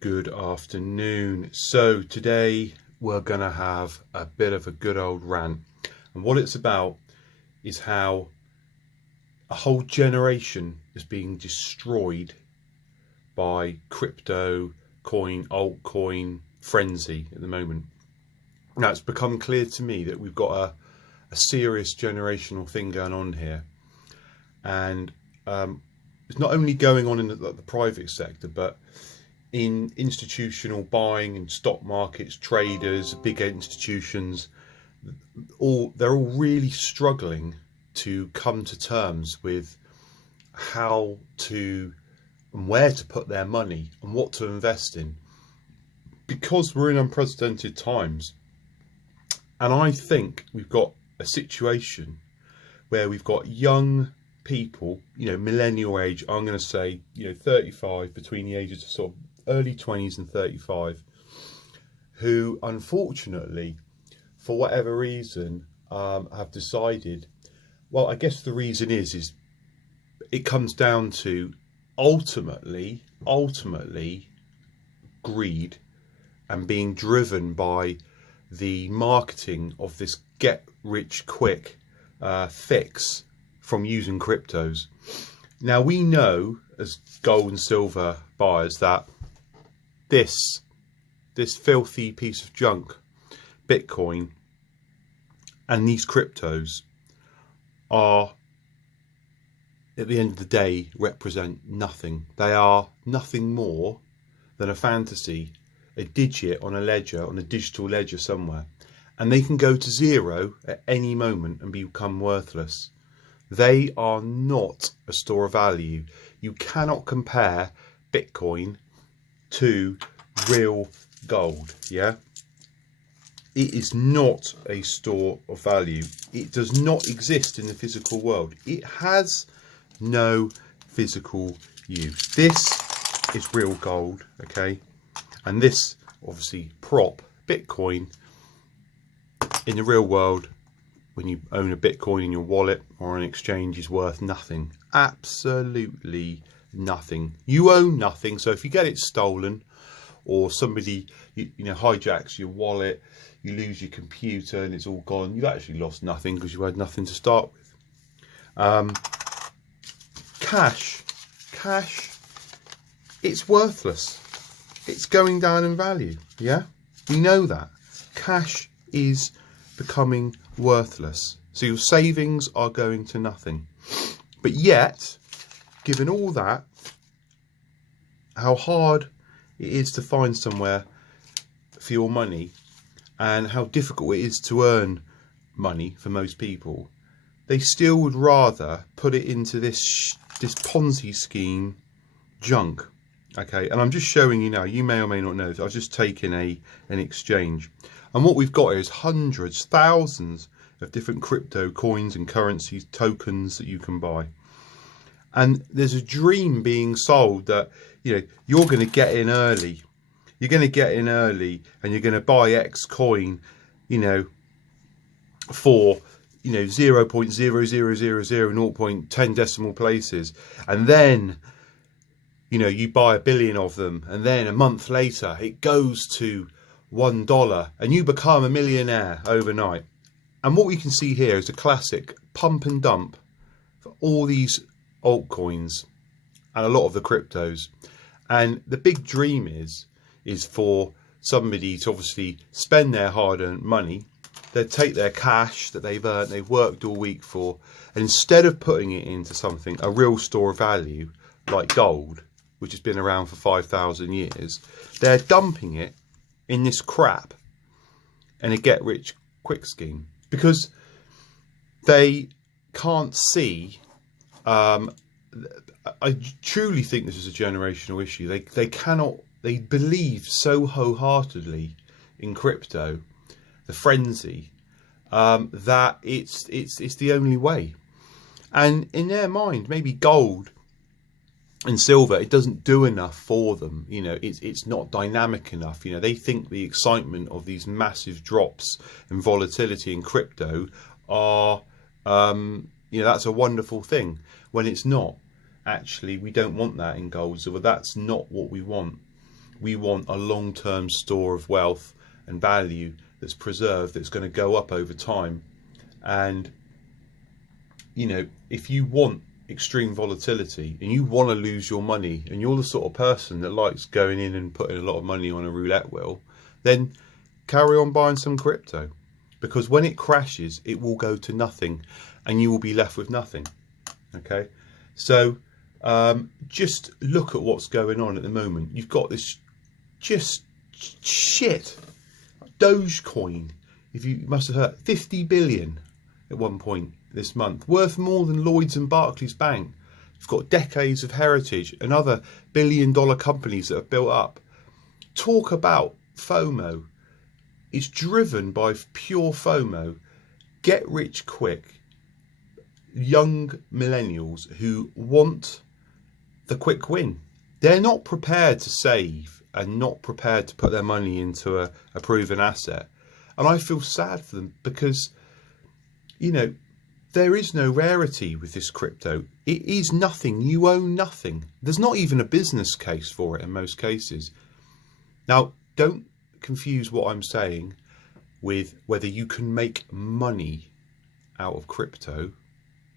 Good afternoon. So today we're going to have a bit of a good old rant. And what it's about is how a whole generation is being destroyed by crypto, coin, altcoin frenzy at the moment. Now it's become clear to me that we've got a serious generational thing going on here. And it's not only going on in the private sector, but in institutional buying and stock markets, traders, big institutions, they're all really struggling to come to terms with how to and where to put their money and what to invest in, because we're in unprecedented times. And I think we've got a situation where we've got young people, millennial age, I'm going to say, 35, between the ages of sort of early 20s and 35, who unfortunately, for whatever reason, have decided, well, I guess the reason is it comes down to ultimately greed and being driven by the marketing of this get rich quick fix from using cryptos. Now we know as gold and silver buyers that this filthy piece of junk, Bitcoin, and these cryptos are, at the end of the day, represent nothing. They are nothing more than a fantasy, a digit on a ledger, on a digital ledger somewhere. And they can go to zero at any moment and become worthless. They are not a store of value. You cannot compare Bitcoin to real gold. It is not a store of value. It does not exist in the physical world. It has no physical use. This is real gold, okay? And this, obviously, prop, Bitcoin, in the real world, when you own a Bitcoin in your wallet or an exchange, is worth nothing. Absolutely nothing. You own nothing. So if you get it stolen, or somebody hijacks your wallet, you lose your computer and it's all gone, you've actually lost nothing because you had nothing to start with. Cash, it's worthless. It's going down in value. We know that. Cash is becoming worthless. So your savings are going to nothing. But yet, given all that, how hard it is to find somewhere for your money and how difficult it is to earn money for most people, they still would rather put it into this Ponzi scheme junk. Okay, and I'm just showing you now, you may or may not know, I've just taken an exchange. And what we've got is hundreds, thousands of different crypto coins and currencies, tokens that you can buy. And there's a dream being sold that, you're going to get in early. You're going to get in early and you're going to buy X coin, for, 0.00000.10 decimal places. And then, you buy 1 billion of them. And then a month later, it goes to $1 and you become a millionaire overnight. And what we can see here is a classic pump and dump for all these altcoins and a lot of the cryptos. And the big dream is for somebody to obviously spend their hard-earned money. They take their cash that they've earned, they've worked all week for, and instead of putting it into something, a real store of value like gold, which has been around for 5,000 years, they're dumping it in this crap and a get-rich-quick scheme, because they can't see. I truly think this is a generational issue. They believe so wholeheartedly in crypto, the frenzy, that it's the only way. And in their mind, maybe gold and silver, it doesn't do enough for them. It's not dynamic enough. They think the excitement of these massive drops and volatility in crypto are, that's a wonderful thing, when it's not. Actually, we don't want that in gold, silver. That's not what we want. We want a long-term store of wealth and value that's preserved, that's going to go up over time. And, you know, if you want extreme volatility and you want to lose your money, and you're the sort of person that likes going in and putting a lot of money on a roulette wheel, then carry on buying some crypto, because when it crashes, it will go to nothing and you will be left with nothing. Okay, so just look at what's going on at the moment. You've got this just shit Dogecoin. If you must have heard, 50 billion at one point this month, worth more than Lloyds and Barclays bank. You've got decades of heritage and other billion-dollar companies that have built up. Talk about FOMO. It's driven by pure FOMO. Get rich quick. Young millennials who want the quick win. They're not prepared to save and not prepared to put their money into a proven asset. And I feel sad for them, because, you know, there is no rarity with this crypto. It is nothing. You own nothing. There's not even a business case for it in most cases. Now, don't confuse what I'm saying with whether you can make money out of crypto.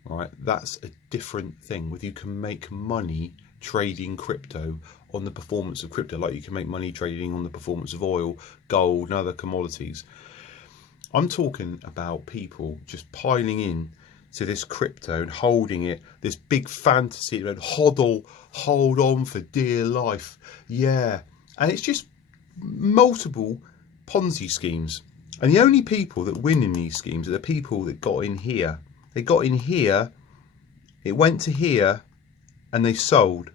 Right? That's a different thing. Whether you can make money trading crypto on the performance of crypto, like you can make money trading on the performance of oil, gold, and other commodities. I'm talking about people just piling in to this crypto and holding it, this big fantasy, and hold on for dear life. Yeah. And it's just multiple Ponzi schemes. And the only people that win in these schemes are the people that got in here. They got in here, it went to here, and they sold.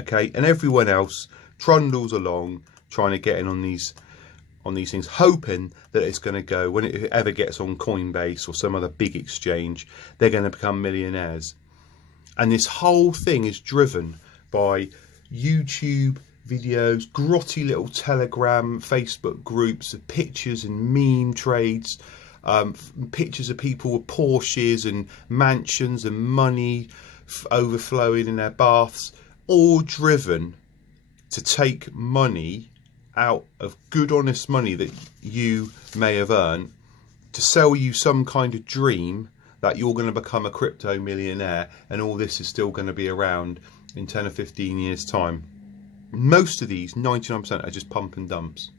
Okay, and everyone else trundles along trying to get in on these things, hoping that it's going to go, when it ever gets on Coinbase or some other big exchange, they're going to become millionaires. And this whole thing is driven by YouTube videos, grotty little Telegram, Facebook groups of pictures and meme trades, pictures of people with Porsches and mansions and money overflowing in their baths, all driven to take money out of good honest money that you may have earned, to sell you some kind of dream that you're going to become a crypto millionaire, and all this is still going to be around in 10 or 15 years time. Most of these, 99%, are just pump and dumps.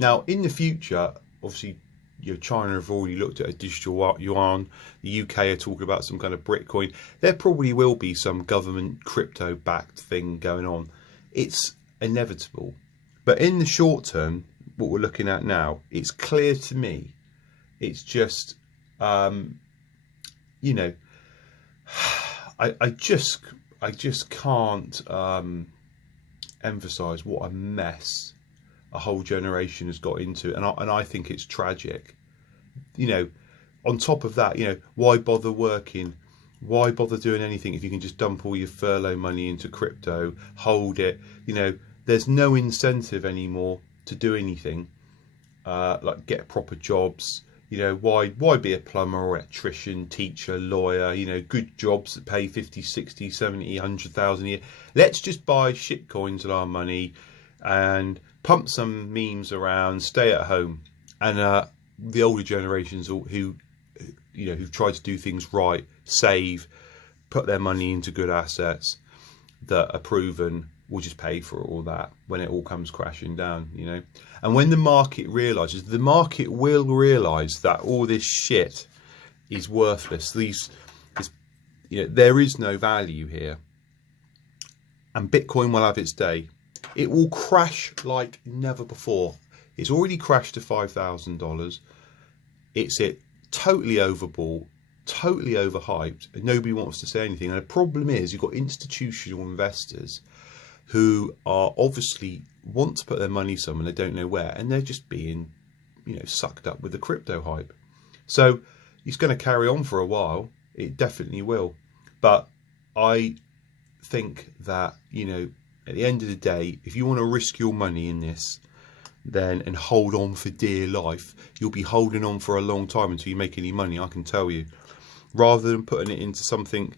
Now in the future, obviously, you know, China have already looked at a digital yuan. The UK are talking about some kind of Bitcoin. There probably will be some government crypto backed thing going on. It's inevitable. But in the short term, what we're looking at now, it's clear to me. It's just, you know, I just can't emphasize what a mess a whole generation has got into, and I think it's tragic. You know, on top of that, you know, why bother working? Why bother doing anything if you can just dump all your furlough money into crypto, hold it? You know, there's no incentive anymore to do anything, like get proper jobs. You know, why be a plumber or electrician, teacher, lawyer? You know, good jobs that pay 50, 60, 70, 100,000 a year. Let's just buy shit coins with our money and pump some memes around, stay at home. And the older generations who, you know, who've tried to do things right, save, put their money into good assets that are proven, will just pay for all that when it all comes crashing down, you know. And when the market realizes, the market will realize that all this shit is worthless. You know, there is no value here, and Bitcoin will have its day. It will crash like never before. It's already crashed to $5,000. It's totally overbought, totally overhyped, and nobody wants to say anything. And the problem is, you've got institutional investors who are obviously want to put their money somewhere, they don't know where, and they're just being, you know, sucked up with the crypto hype. So it's going to carry on for a while. It definitely will. But I think that, you know, at the end of the day, if you want to risk your money in this, then, and hold on for dear life, you'll be holding on for a long time until you make any money, I can tell you. Rather than putting it into something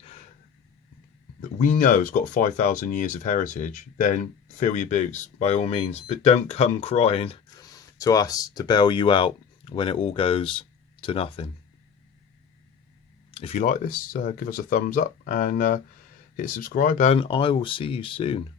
that we know has got 5,000 years of heritage, then fill your boots by all means. But don't come crying to us to bail you out when it all goes to nothing. If you like this, give us a thumbs up and hit subscribe, and I will see you soon.